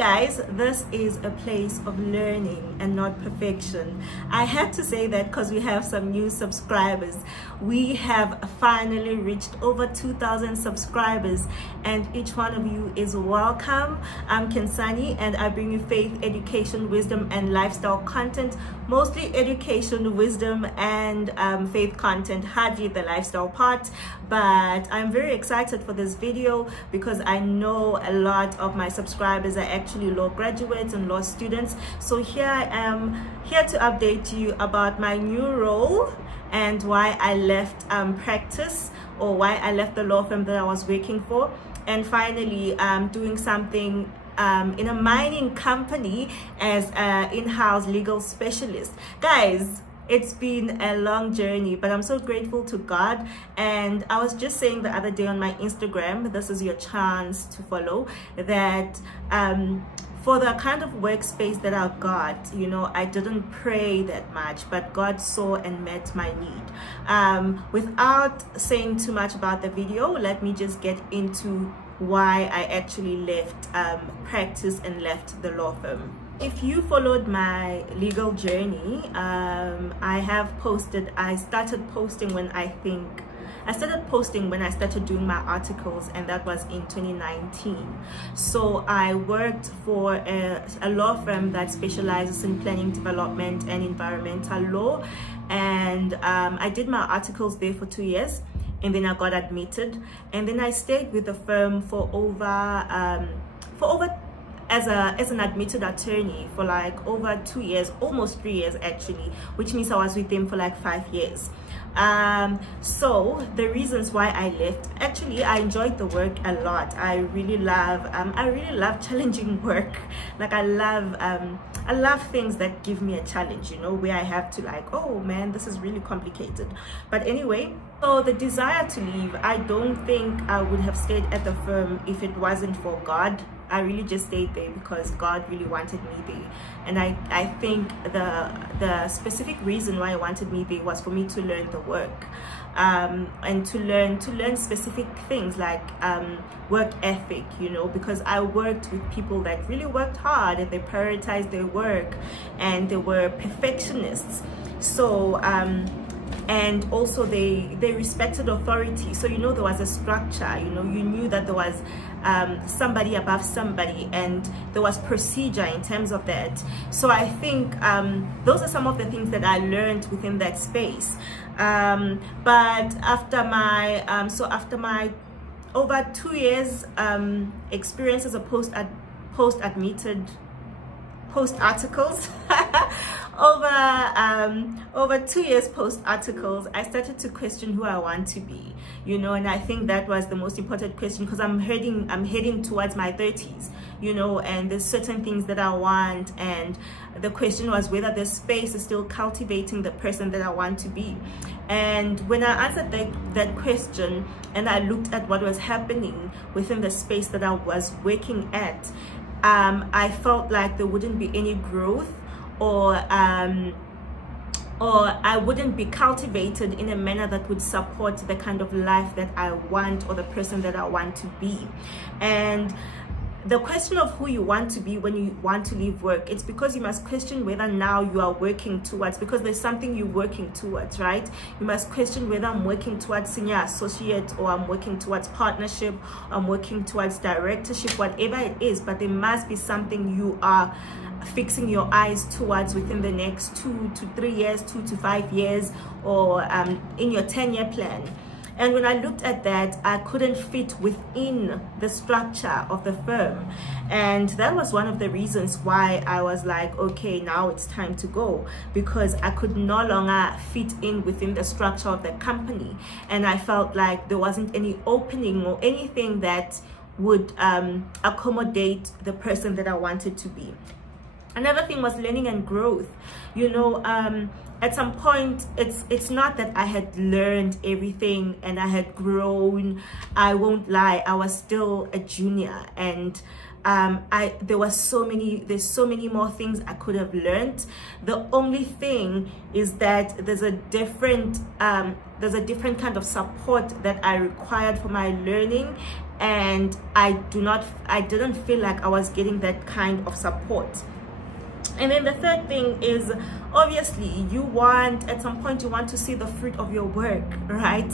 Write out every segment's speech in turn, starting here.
guys, this is a place of learning and not perfection. I had to say that because we have some new subscribers. We have finally reached over 2,000 subscribers, and each one of you is welcome. I'm Kensani, and I bring you faith, education, wisdom, and lifestyle content, mostly education, wisdom, and faith content, hardly the lifestyle part. But I'm very excited for this video because I know a lot of my subscribers are actually law graduates and law students. So here I am, here to update you about my new role and why I left practice, or why I left the law firm that I was working for, and finally doing something in a mining company as an in-house legal specialist. Guys, it's been a long journey, but I'm so grateful to God. And I was just saying the other day on my Instagram, this is your chance to follow, that for the kind of workspace that I've got, you know, I didn't pray that much, but God saw and met my need. Without saying too much about the video, let me just get into why I actually left practice and left the law firm. If you followed my legal journey, I started posting when I started doing my articles, and that was in 2019. So I worked for a law firm that specializes in planning, development, and environmental law, and I did my articles there for 2 years, and then I got admitted, and then I stayed with the firm for over as an admitted attorney for like over 2 years, almost 3 years actually, which means I was with them for like 5 years. So the reasons why I left, actually I enjoyed the work a lot. I really love challenging work. Like I love things that give me a challenge, you know, where I have to like, oh man, this is really complicated. But anyway, so the desire to leave, I don't think I would have stayed at the firm if it wasn't for God. I really just stayed there because God really wanted me there. And I think the specific reason why I wanted me there was for me to learn the work, and to learn specific things like work ethic, you know, because I worked with people that really worked hard and they prioritized their work and they were perfectionists. So and also they respected authority. So, you know, there was a structure, you know, you knew that there was somebody above somebody, and there was procedure in terms of that. So I think those are some of the things that I learned within that space. But after my over 2 years experience as a post articles over 2 years post articles, I started to question who I want to be, you know. And I think that was the most important question, because I'm heading towards my 30s, you know, and there's certain things that I want, and the question was whether this space is still cultivating the person that I want to be. And when I answered that question, and I looked at what was happening within the space that I was working at, I felt like there wouldn't be any growth, or I wouldn't be cultivated in a manner that would support the kind of life that I want, or the person that I want to be. And the question of who you want to be when you want to leave work, it's because you must question whether now you are working towards, because there's something you're working towards, right? You must question whether I'm working towards senior associate, or I'm working towards partnership, I'm working towards directorship, whatever it is. But there must be something you are fixing your eyes towards within the next 2 to 3 years, 2 to 5 years, or in your 10-year plan. And when I looked at that, I couldn't fit within the structure of the firm. And that was one of the reasons why I was like, okay, now it's time to go, because I could no longer fit in within the structure of the company. And I felt like there wasn't any opening or anything that would accommodate the person that I wanted to be. Another thing was learning and growth. You know, at some point, it's not that I had learned everything and I had grown. I won't lie, I was still a junior, and there's so many more things I could have learned. The only thing is that there's a different there's a different kind of support that I required for my learning, and I didn't feel like I was getting that kind of support. And then the third thing is, obviously, at some point you want to see the fruit of your work, right?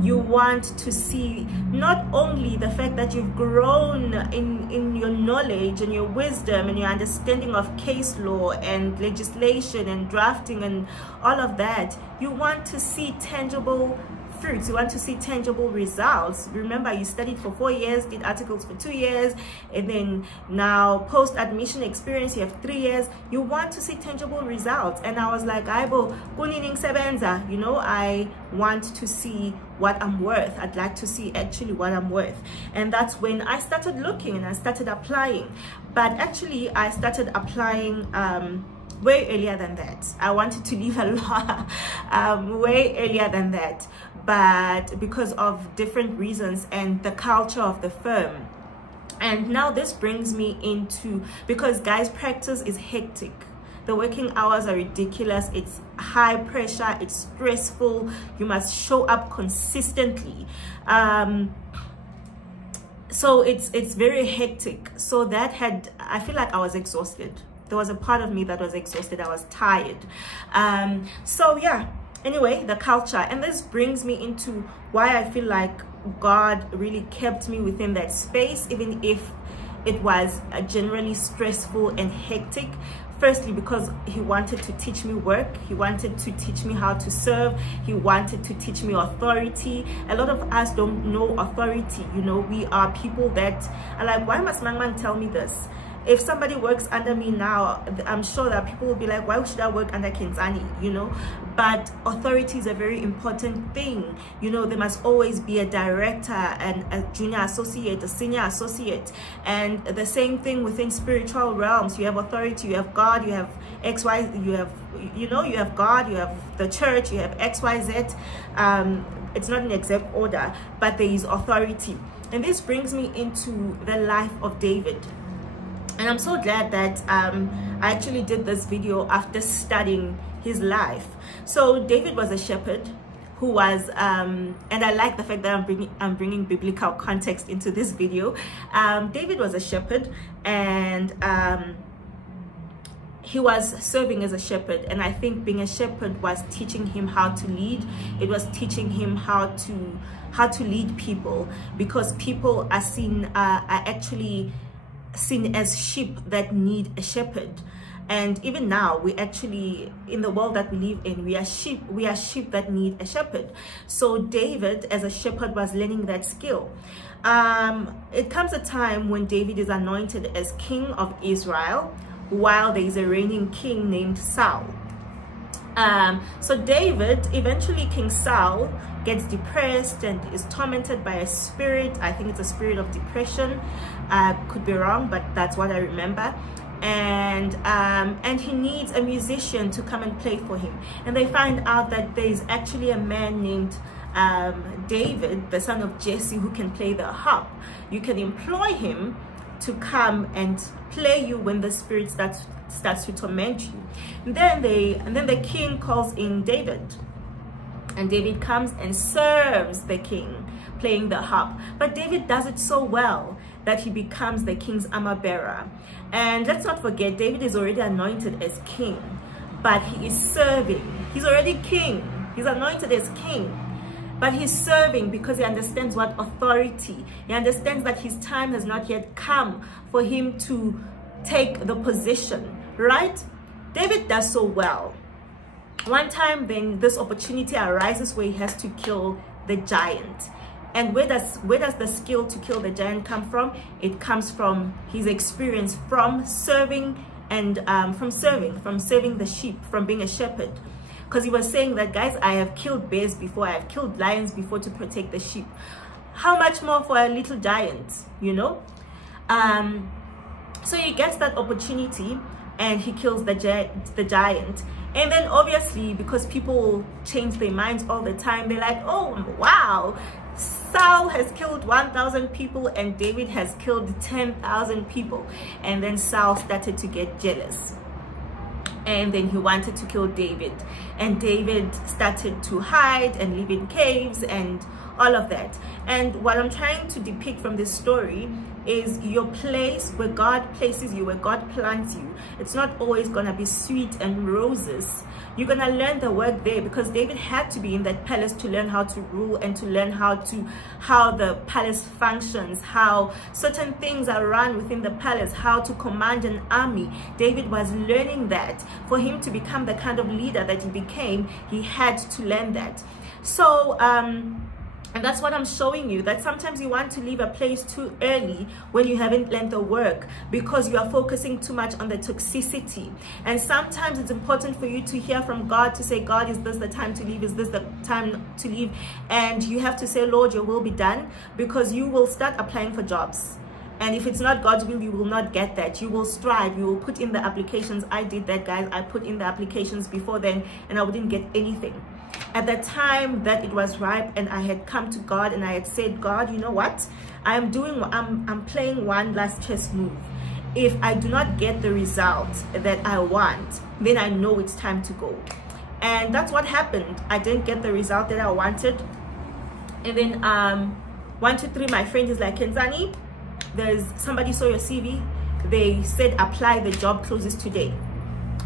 You want to see not only the fact that you've grown in your knowledge and your wisdom and your understanding of case law and legislation and drafting and all of that. You want to see tangible fruits. You want to see tangible results. Remember, you studied for 4 years, did articles for 2 years, and then now post-admission experience, you have 3 years. You want to see tangible results. And I was like, Aibo, kunining sebenza, you know, I want to see what I'm worth. I'd like to see actually what I'm worth. And that's when I started looking and I started applying. But actually, I started applying way earlier than that. I wanted to leave a lot way earlier than that, but because of different reasons and the culture of the firm. And now this brings me into, because guys, practice is hectic. The working hours are ridiculous. It's high pressure, it's stressful. You must show up consistently. So it's very hectic. So I feel like I was exhausted. There was a part of me that was exhausted. I was tired. So yeah, anyway, the culture. And this brings me into why I feel like God really kept me within that space, even if it was generally stressful and hectic. Firstly, because he wanted to teach me work. He wanted to teach me how to serve. He wanted to teach me authority. A lot of us don't know authority. You know, we are people that are like, why must Mangman tell me this? If somebody works under me now, I'm sure that people will be like, why should I work under Kenzani, you know? But authority is a very important thing. You know, there must always be a director and a junior associate, a senior associate. And the same thing within spiritual realms. You have authority, you have God, you have XY, you have God, you have the church, you have XYZ. It's not in exact order, but there is authority. And this brings me into the life of David. And I'm so glad that I actually did this video after studying his life. So David was a shepherd who was, and I like the fact that I'm bringing biblical context into this video. David was a shepherd, and he was serving as a shepherd. And I think being a shepherd was teaching him how to lead. It was teaching him how to lead people, because people are actually seen as sheep that need a shepherd. And even now, we actually, in the world that we live in, we are sheep that need a shepherd. So David as a shepherd was learning that skill. It comes a time when David is anointed as king of Israel, while there is a reigning king named Saul. So David, eventually King Saul, gets depressed and is tormented by a spirit. I think it's a spirit of depression. Could be wrong, but that's what I remember. And he needs a musician to come and play for him. And they find out that there is actually a man named David, the son of Jesse, who can play the harp. You can employ him to come and play you when the spirit starts to torment you. And then the king calls in David, and David comes and serves the king, playing the harp. But David does it so well that he becomes the king's armor bearer. And let's not forget, David is already anointed as king, but he is serving. He's already king. He's anointed as king, but he's serving because he understands what authority. He understands that his time has not yet come for him to take the position, right? David does so well. One time, then this opportunity arises where he has to kill the giant. And where does the skill to kill the giant come from? It comes from his experience from serving and from serving the sheep, from being a shepherd. Because he was saying that, guys, I have killed bears before, I have killed lions before to protect the sheep. How much more for a little giant, you know? So he gets that opportunity and he kills the giant. And then obviously, because people change their minds all the time, they're like, oh, wow, Saul has killed 1,000 people and David has killed 10,000 people. And then Saul started to get jealous. and then he wanted to kill David, and David started to hide and live in caves and all of that. And what I'm trying to depict from this story is your place where God places you, where God plants you. It's not always gonna be sweet and roses. You're gonna learn the work there, because David had to be in that palace to learn how to rule and to learn how the palace functions, how certain things are run within the palace, how to command an army. David was learning that. For him to become the kind of leader that he became, he had to learn that. So and that's what I'm showing you, that sometimes you want to leave a place too early when you haven't learned the work, because you are focusing too much on the toxicity. And sometimes it's important for you to hear from God, to say, God, is this the time to leave? Is this the time to leave? And you have to say, Lord, your will be done, because you will start applying for jobs. And if it's not God's will, you will not get that. You will strive, you will put in the applications. I did that, guys. I put in the applications before then, and I wouldn't get anything. At the time that it was ripe, and I had come to God and I had said, God, you know what? I'm playing one last chess move. If I do not get the result that I want, then I know it's time to go. And that's what happened. I didn't get the result that I wanted. And then 1, 2, 3, my friend is like, Kenzani, there's somebody saw your CV. They said apply, the job closes today.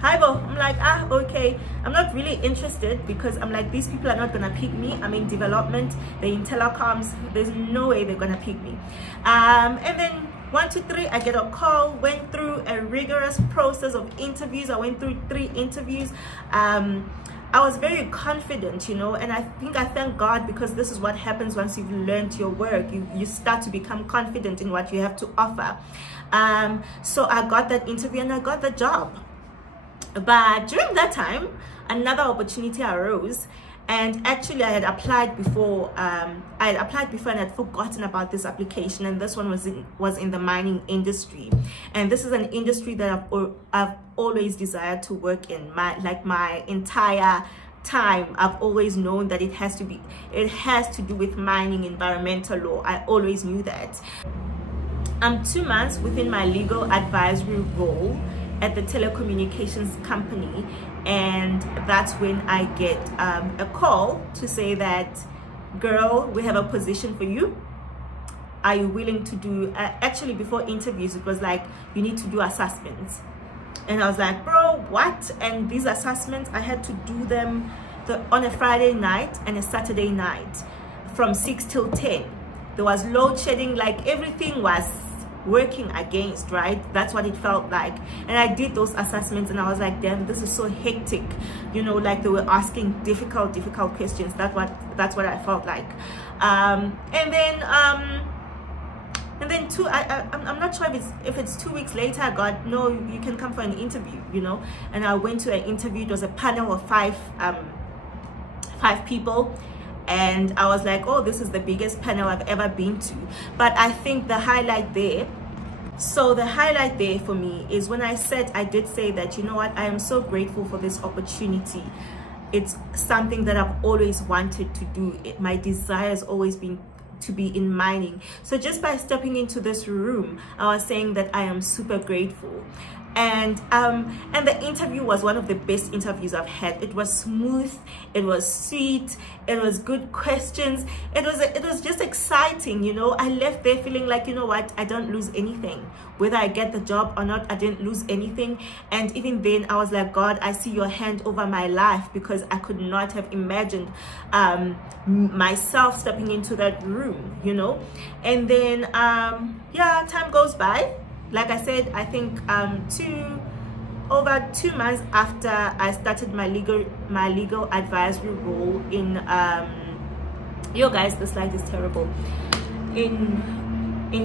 Hi, Bo. I'm like, okay. I'm not really interested, because I'm like, these people are not gonna pick me. I'm in development, they're in telecoms. There's no way they're gonna pick me. And then 1, 2, 3, I get a call. Went through a rigorous process of interviews. I went through 3 interviews. I was very confident, you know, and I think I thank God, because this is what happens once you've learned your work. You start to become confident in what you have to offer. So I got that interview and I got the job. But during that time, another opportunity arose, and actually I had applied before. And I'd forgotten about this application, and this one was in the mining industry, and this is an industry that I've always desired to work in. My entire time, I've always known that it has to do with mining, environmental law. I always knew that. I'm 2 months within my legal advisory role at the telecommunications company, and that's when I get a call to say that, girl, we have a position for you. Are you willing to do actually before interviews it was like, you need to do assessments. And I was like, bro, what? And these assessments, I had to do them on a Friday night and a Saturday night from 6 till 10. There was load shedding, like everything was working against, right? That's what it felt like. And I did those assessments and I was like, damn, this is so hectic, you know, like they were asking difficult questions. That's what I felt like. And then I'm not sure if it's 2 weeks later, I got, no, you can come for an interview, you know. And I went to an interview. It was a panel of five people. And I was like, oh, this is the biggest panel I've ever been to. But I think the highlight there, for me is when I did say that, you know what, I am so grateful for this opportunity. It's something that I've always wanted to do. My desire has always been to be in mining. So just by stepping into this room, I was saying that I am super grateful. And the interview was one of the best interviews I've had. It was smooth, it was sweet, it was good questions, it was just exciting, you know. I left there feeling like, you know what, I don't lose anything. Whether I get the job or not, I didn't lose anything. And even then I was like, God, I see your hand over my life, because I could not have imagined myself stepping into that room, you know. And then yeah, time goes by. Like I said, I think over 2 months after I started my legal advisory role in yo guys, the slide is terrible, in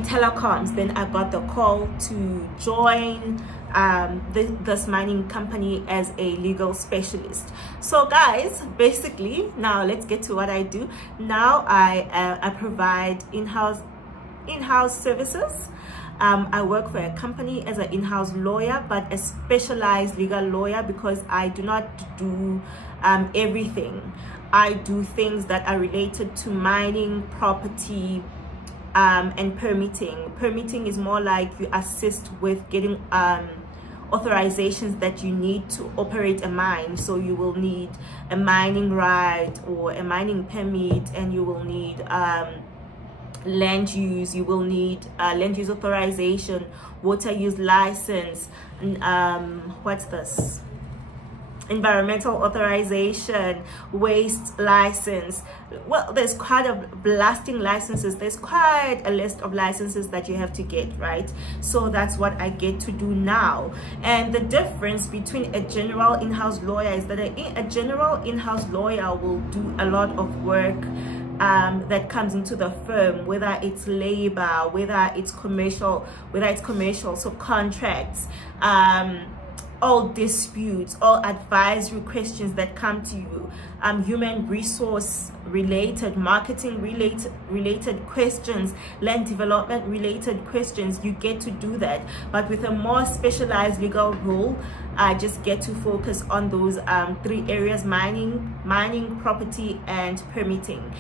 telecoms, then I got the call to join this mining company as a legal specialist. So guys, basically, now let's get to what I do. Now I provide in-house services. I work for a company as an in-house lawyer, but a specialized legal lawyer, because I do not do everything. I do things that are related to mining, property, and permitting. Permitting is more like you assist with getting authorizations that you need to operate a mine. So you will need a mining right or a mining permit, and you will need land use. You will need land use authorization, water use license, and what's this, environmental authorization, waste license. Well, there's quite a blasting licenses. There's quite a list of licenses that you have to get, right? So that's what I get to do now. And the difference between a general in-house lawyer is that a general in-house lawyer will do a lot of work that comes into the firm, whether it's labor, whether it's commercial, so contracts, all disputes, all advisory questions that come to you, human resource related, marketing related questions, land development related questions. You get to do that. But with a more specialized legal role, I just get to focus on those 3 areas: mining, property, and permitting.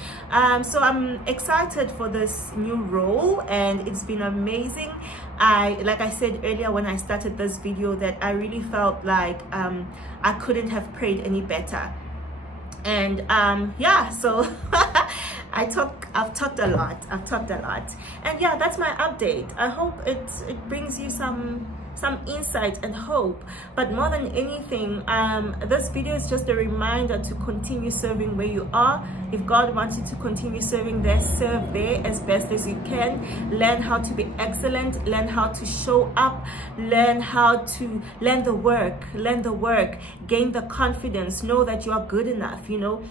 So I'm excited for this new role, and it's been amazing. Like I said earlier when I started this video, that I really felt like I couldn't have prayed any better. And yeah, so I've talked a lot, and yeah, that's my update. I hope it brings you some insight and hope. But more than anything, this video is just a reminder to continue serving where you are. If God wants you to continue serving there, serve there as best as you can. Learn how to be excellent, learn how to show up, learn the work, gain the confidence, know that you are good enough, you know,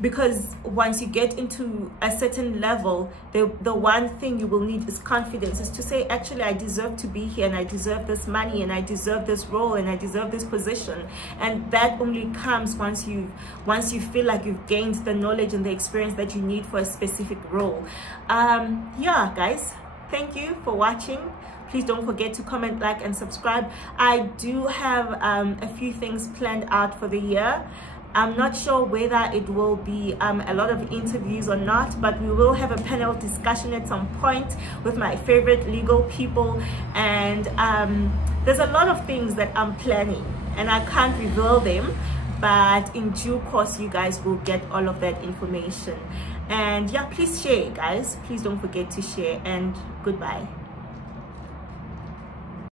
because once you get into a certain level, the one thing you will need is confidence, is to say, actually, I deserve to be here, and I deserve this money, and I deserve this role, and I deserve this position. And that only comes once you feel like you've gained the knowledge and the experience that you need for a specific role. Yeah, guys, thank you for watching. Please don't forget to comment, like, and subscribe. I do have a few things planned out for the year. I'm not sure whether it will be a lot of interviews or not, but we will have a panel discussion at some point with my favorite legal people. And there's a lot of things that I'm planning, and I can't reveal them, but in due course you guys will get all of that information. And yeah, please share, guys. Please don't forget to share, and goodbye.